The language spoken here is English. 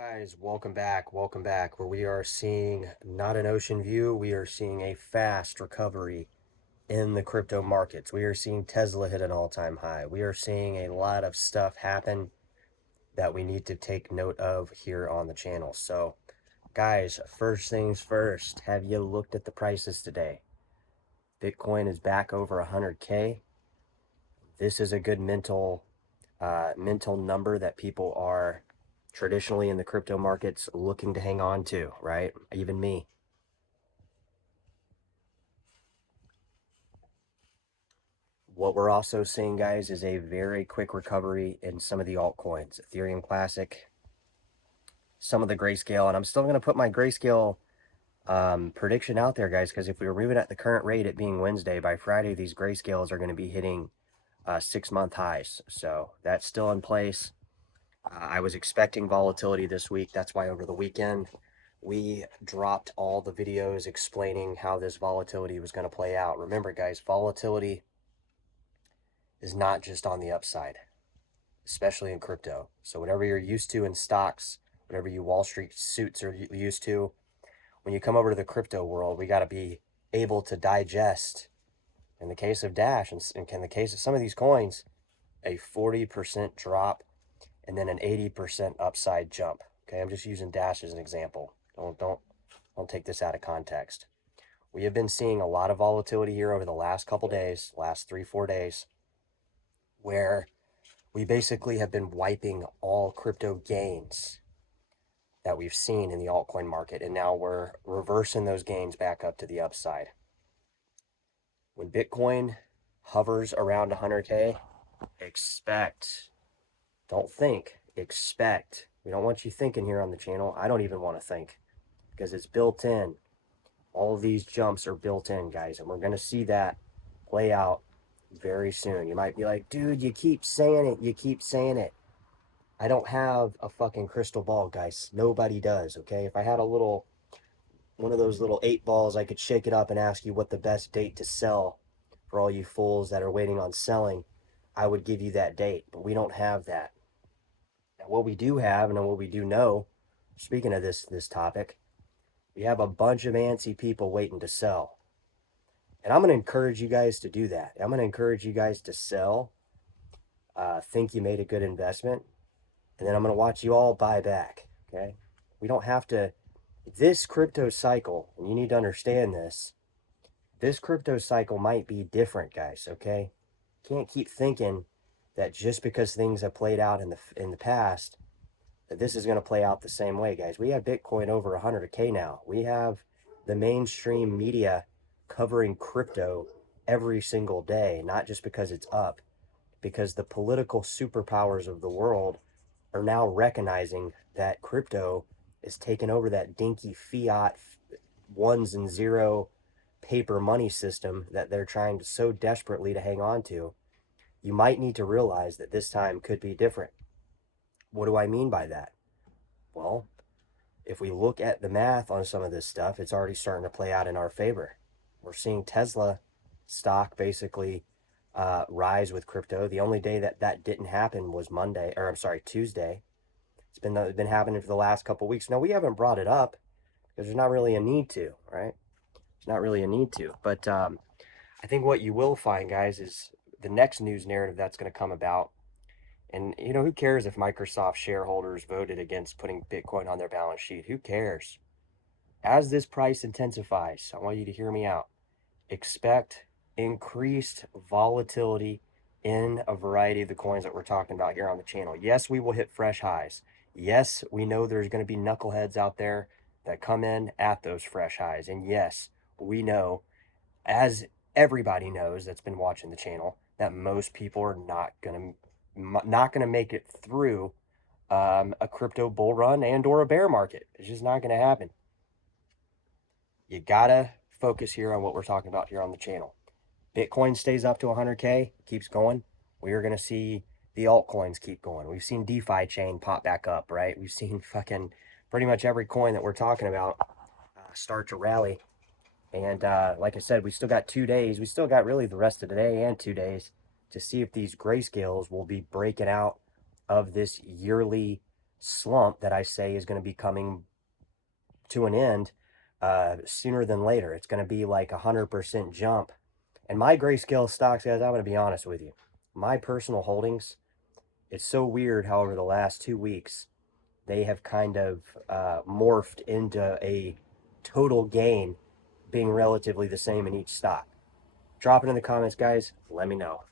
Guys, welcome back. Welcome back. Where we are seeing not an ocean view, we are seeing a fast recovery in the crypto markets. We are seeing Tesla hit an all-time high. We are seeing a lot of stuff happen that we need to take note of here on the channel. So, guys, first things first, have you looked at the prices today? Bitcoin is back over 100K. This is a good mental number that people are traditionally in the crypto markets looking to hang on to, right? Even me. What we're also seeing, guys, is a very quick recovery in some of the altcoins. Ethereum Classic, some of the Grayscale, and I'm still going to put my Grayscale prediction out there, guys, because if we were moving at the current rate, it being Wednesday, by Friday, these Grayscales are going to be hitting 6-month highs. So that's still in place. I was expecting volatility this week. That's why over the weekend, we dropped all the videos explaining how this volatility was going to play out. Remember, guys, volatility is not just on the upside, especially in crypto. So whatever you're used to in stocks, whatever you Wall Street suits are used to, when you come over to the crypto world, we got to be able to digest, in the case of Dash and in the case of some of these coins, a 40% drop and then an 80% upside jump. Okay, I'm just using Dash as an example. Don't take this out of context. We have been seeing a lot of volatility here over the last couple days, last 3-4 days, where we basically have been wiping all crypto gains that we've seen in the altcoin market, and now we're reversing those gains back up to the upside. When Bitcoin hovers around 100K, expect, don't think, expect. We don't want you thinking here on the channel. I don't even want to think because it's built in. All of these jumps are built in, guys, and we're going to see that play out very soon. You might be like, dude, you keep saying it. You keep saying it. I don't have a fucking crystal ball, guys. Nobody does, okay? If I had one of those little 8 balls, I could shake it up and ask you what the best date to sell for all you fools that are waiting on selling. I would give you that date, but we don't have that. Now, what we do have and what we do know, speaking of this topic, we have a bunch of antsy people waiting to sell. And I'm going to encourage you guys to do that. I'm going to encourage you guys to sell, think you made a good investment, and then I'm going to watch you all buy back, okay? We don't have to, this crypto cycle, and you need to understand this crypto cycle might be different, guys, okay? Can't keep thinking that just because things have played out in the past, that this is going to play out the same way, guys. We have Bitcoin over 100K now. We have the mainstream media covering crypto every single day, not just because it's up, because the political superpowers of the world are now recognizing that crypto is taking over that dinky fiat ones and zero paper money system that they're trying to so desperately to hang on to. You might need to realize that this time could be different. What do I mean by that? Well, if we look at the math on some of this stuff, it's already starting to play out in our favor. We're seeing Tesla stock basically rise with crypto. The only day that didn't happen was Tuesday. It's been happening for the last couple of weeks. Now, we haven't brought it up because there's not really a need to, right? There's not really a need to. But I think what you will find, guys, is the next news narrative that's going to come about. And, who cares if Microsoft shareholders voted against putting Bitcoin on their balance sheet? Who cares? As this price intensifies, I want you to hear me out. Expect increased volatility in a variety of the coins that we're talking about here on the channel. Yes, we will hit fresh highs. Yes, we know there's going to be knuckleheads out there that come in at those fresh highs. And yes, we know, as everybody knows that's been watching the channel, that most people are not going to make it through a crypto bull run and or a bear market. It's just not going to happen. You gotta focus here on what we're talking about here on the channel. Bitcoin stays up to 100K, keeps going. We are going to see the altcoins keep going. We've seen DeFi chain pop back up, right? We've seen fucking pretty much every coin that we're talking about start to rally. And like I said, we still got 2 days. We still got really the rest of the day and 2 days to see if these grayscales will be breaking out of this yearly slump that I say is going to be coming to an end sooner than later. It's going to be like 100% jump. And my grayscale stocks, guys, I'm going to be honest with you. My personal holdings, it's so weird how over the last 2 weeks, they have kind of morphed into a total gain being relatively the same in each stock. Drop it in the comments, guys. Let me know.